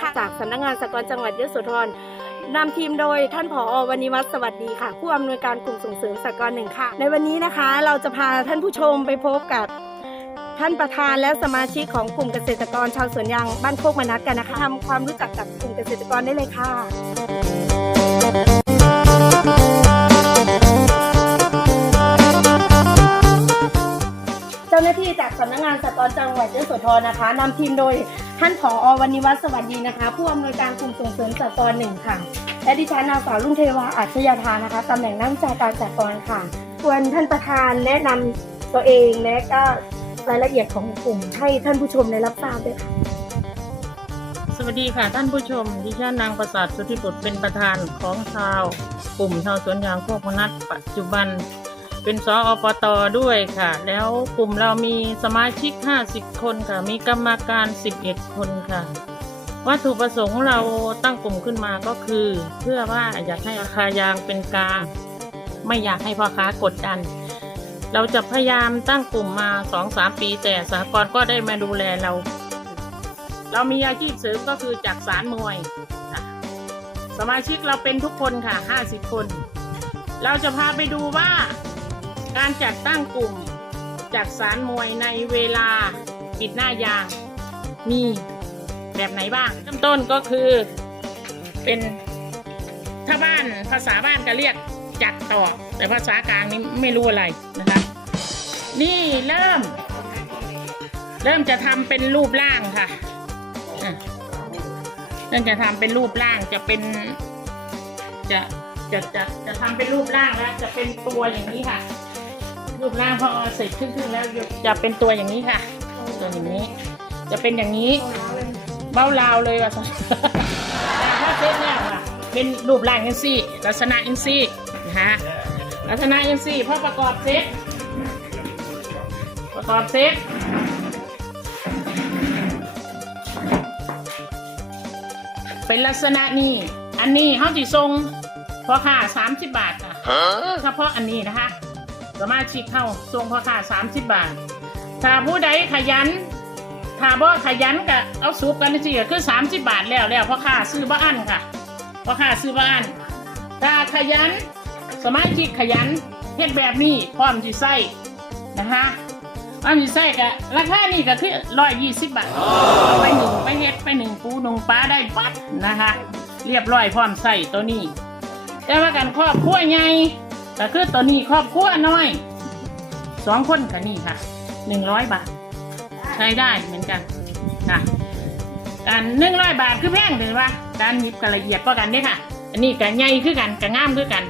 คะจากสำนักงานสหกรณ์จังหวัดยโสธรนำทีมโดยท่านผอวันิวัฒน์สวัสดีค่ะ ผู้อำนวยการกลุ่มส่งเสริมสหกรณ์หนึ่งค่ะ ในวันนี้นะคะเราจะพาท่านผู้ชมไปพบกับท่านประธานและสมาชิกของกลุ่มเกษตรกรชาวสวนยางบ้านโคกมนัดกันนะคะทำความรู้จักกับกลุ่มเกษตรกรได้เลยค่ะ น้าที่จากสำนักงานสหกรณ์จังหวัดยโสธรนะคะนำทีมโดยท่านผอวันิวัฒน์สวัสดีนะคะ ผู้อำนวยการกลุ่มส่งเสริมสหกรณ์หนึ่งค่ะ และดิฉันนางสาวรุ่งเทวาอัจฉริยธานะคะตำแหน่งนักวิชาการสหกรณ์ค่ะควรท่านประธานแนะนำตัวเองและก็รายละเอียดของกลุ่มให้ท่านผู้ชมได้รับทราบด้วยค่ะ สวัสดีค่ะท่านผู้ชม ดิฉันนางประสาทสุทธิบุตรเป็นประธานของชาว กลุ่มชาวสวนยางพวกมนัดปัจจุบัน เป็นสออปตด้วยค่ะ แล้วกลุ่มเรามีสมาชิก 50 คนค่ะ มีกรรมการ 11 คนค่ะ วัตถุประสงค์เราตั้งกลุ่มขึ้นมาก็คือ เพื่อว่าอยากให้ราคายางเป็นกลางไม่อยากให้พ่อค้ากดดัน เราจะพยายามตั้งกลุ่มมา 2-3 ปี แต่สหกรณ์ก็ได้มาดูแลเรา เรามีอาชีพเสริมก็คือจากสารมวยสมาชิกเราเป็นทุกคนค่ะ 50 คน เราจะพาไปดูว่า การจัดตั้งกลุ่มจากสารมวยในเวลาปิดหน้ายางมีแบบไหนบ้างเริ่มต้นก็คือเป็นถ้าบ้านภาษาบ้านก็เรียกจัดต่อ แต่ภาษากลางนี้ไม่รู้อะไรนะคะ นี่เริ่ม เริ่มจะทำเป็นรูปร่างค่ะอะเริ่มจะทำเป็นรูปร่างจะเป็นจะจะจะจะทำเป็นรูปร่างแล้ว จะเป็นตัวอย่างนี้ค่ะ รูปร่างพอเสร็จครึ่งๆแล้วจะเป็นตัวอย่างนี้ค่ะ ตัวอย่างนี้ จะเป็นอย่างนี้ เบ้าลาวเลยว่ะแต่ถ้าเสร็จแล้วอะเป็นรูปร่างยังซี่ลักษณะยังซี่นะคะลักษณะยังซี่พอประกอบเสร็จประกอบเสร็จเป็นลักษณะนี้ อันนี้เขาสิทรงพอค่า30บาทค่ะเฉพาะอันนี้นะคะ สมาชิกเข้าทรงพอค่า30บาท ถ้าผู้ใดขยัน ถ้าบ่ขยันก็เอาสูบกันสิก็คือ30บาทแล้วแล้วพอค่าซื้อบ้านค่ะพอค่าซื้อบ้านถ้าขยัน สมาชิกขยันเฮ็ดแบบนี้พร้อมสิใส่นะคะพร้อมสิใส่ก็ราคานี่ก็คือ120บาทเอาทไปหนึ่งไปเฮ็ดไปหนึ่งปูหนึ่งปลาได้ปั๊บนะคะ เรียบร้อยพร้อมใส่ตัวนี้แต่ว่ากันครอบครัวไง ก็คือตัวนี้ครอบครัวน้อยสองคนกับนี่ค่ะหนึ่งร้อยบาท ใช้ได้เหมือนกันค่ะการหนึ่งร้อยบาทคือแพงเลยว่าการหยิบกันละเอียดก็กันเนี่ยค่ะ อันนี้กับใหญ่คือกันกับง่ามคือกัน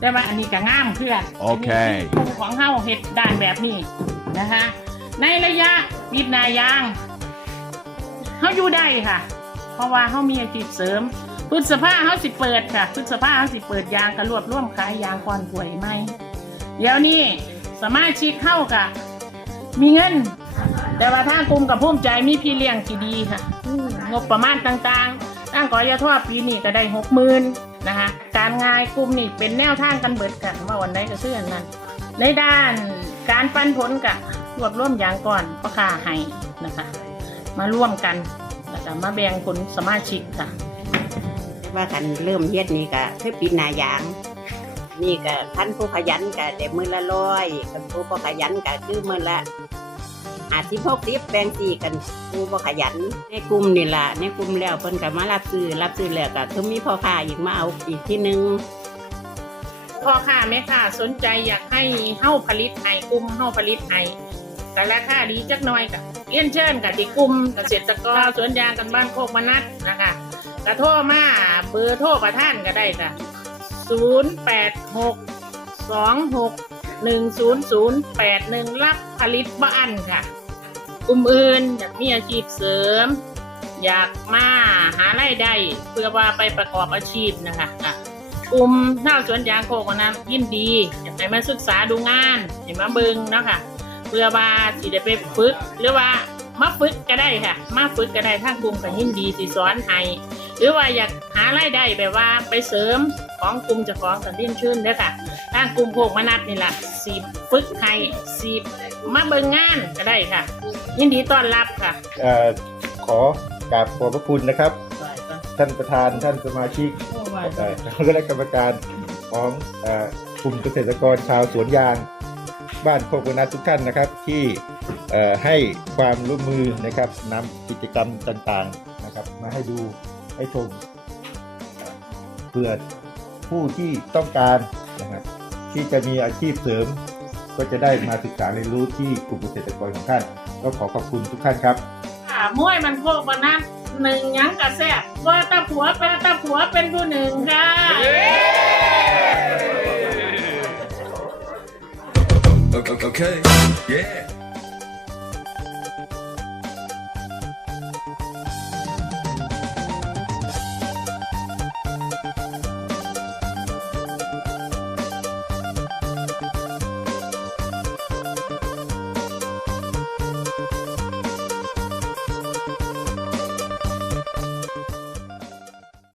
แต่ว่าอันนี้กับง่ามคือกันโอเคอันนี้คือของเฮาเห็ดด้านแบบนี้นะคะ ในระยะวิดนายางเขาอยู่ได้ค่ะ เพราะว่าเขามีอาชีพเสริม พฤษภาเขาสิเปิดค่ะพฤษภาเขาสิเปิดยางกระรวบร่วมขายยางก่อนป่วยไหมเดี๋ยวนี้สมาชิกเข้ากับมีเงิน แต่ว่าทางกลุ่มกับภูมิใจมีพี่เลี้ยงที่ดีค่ะงบประมาณต่างๆตั้งกอยาทอดปีนี้ก็ได้หกหมื่นนะคะการงานกลุ่มนี่เป็นแนวทางกันเบิดกันว่าวันไหนก็ซื้อนนั้นในด้านการปันผลกับรวบรวมยางก่อนพ่อค้าให้นะคะ มาร่วมกันแล้วก็มาแบ่งผลสมาชิกค่ะ ว่ากันเริ่มเฮ็ดนี่ก็คือปีหนายาง นี่ก็ท่านผู้ขยันก็ได้มือละร้อยกันผู้บ่ขยันก็คือมือละอาสิบหกสิบแบ่งสี่กันผู้บ่ขยัน ในกลุ่มนี่ล่ะในกลุ่มแล้วเพิ่นก็มารับซื้อรับซื้อแล้วก็คือมีพ่อค้าอีกมาเอาอีกที่หนึงพ่อค้าแม่ค้าสนใจอยากให้เฮ้าผลิตให้กลุ่มเฮ้าผลิตให้แต่ราคาดีจักหน่อยกับเลี้ยนเชิญกับที่กลุ่มเกษตรกรสวนยางกันบ้านโคกมนัดนะคะ กระโทรมาเบอร์โทรประท่านก็ได้ค่ะศูนย์แปดหกสองหกหนึ่งศูนย์ศูนย์แปดหนึ่งรับผลิตบ้านค่ะ กลุ่มอื่นอยากมีอาชีพเสริม อยากมาหารายได้เพื่อว่าไปประกอบอาชีพนะคะอะกลุ่มเท่าสวนยางโคกนะยินดีอยากให้มาศึกษาดูงานให้มาเบิงเนาะค่ะเพื่อว่าสิได้ไปฝึกหรือว่ามาฝึกก็ได้ค่ะ มาฝึกก็ได้ทางกลุ่มก็ยินดีสิสอนให้ หรือว่าอยากหารายได้แบบว่าไปเสริมของกลุ่มเจะของกันดิ้นชื่นเด้อค่ะทางกลุ่มโคกมนัดนี่แหละสีฝึกให้สีมาเบิงงานก็ได้ค่ะ ยินดีต้อนรับค่ะเอ่อขอกราบขอบพระคุณนะครับ ท่านประธานท่านสมาชิกเอ่อแล้วก็คณะกรรมการของเอ่อกลุ่มเกษตรกรชาวสวนยาง บ้านโคกนัสทุกท่านนะครับที่เอ่อให้ความร่วมมือนะครับนำกิจกรรมต่างๆนะครับมาให้ดู ให้ชมเพื่อผู้ที่ต้องการนะครับที่จะมีอาชีพเสริม ก็จะได้มาศึกษาเรียนรู้ที่กลุ่มเกษตรกรของท่าน ก็ขอขอบคุณทุกท่านครับค่ะมวยมันโคกวันนั้นหนึ่งหยังกระแซบว่าตาผัวเป็นตาผัวเป็นผู้หนึ่งค่ะ Okay, okay. yeah.